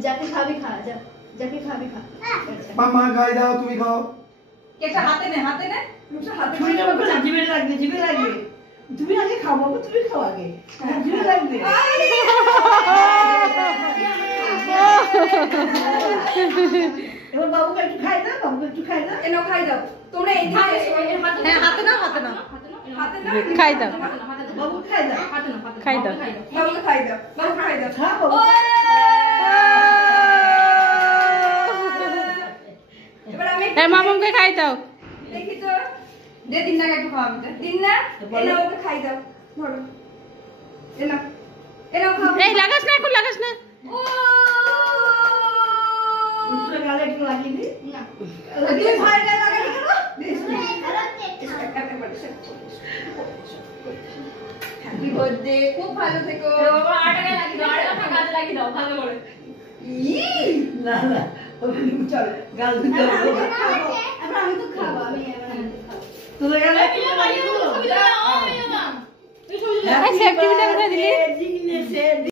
जाके खा भी खा जा जाके खा भी खा मामा खाई दाओ তুমি খাও কেটা হাতে নে রূপসা হাতে ছুরি নেব করে জিভে লাগবে তুমি আগে খাও বাবু তুমি খাও আগে জিভে লাগবে এবার বাবুকে একটু খাই দাও এনো খাই দাও তোমরা এই দিকে হ্যাঁ হাতে নাও খাই দাও বাবু খাই দাও খাই দাও বাবুকে খাই দাও হ্যাঁ বাবু এবার আমি এই মামামকে খাই দাও দেখি তো দে দিন না একটু খাওয়াবি তো দিন না এনো ওকে খাই দাও ধরো এনো খাও এই লাগাস না এখন লাগাস না ও দুসরা গালে একটু লাগিয়ে দি না তুই ভাইটা লাগাই কেন হ্যাপি বার্থডে খুব ভালো থেকো বাবা আটাকে লাগি দাও আটা কাজে লাগি দাও ভালো করে না চল গাল দিতে হবে আমি তো খাবো আমি তোদের গালে কি লাগিয়ে এই সেফটি পিনটা কোথায় দিলি দিলে সে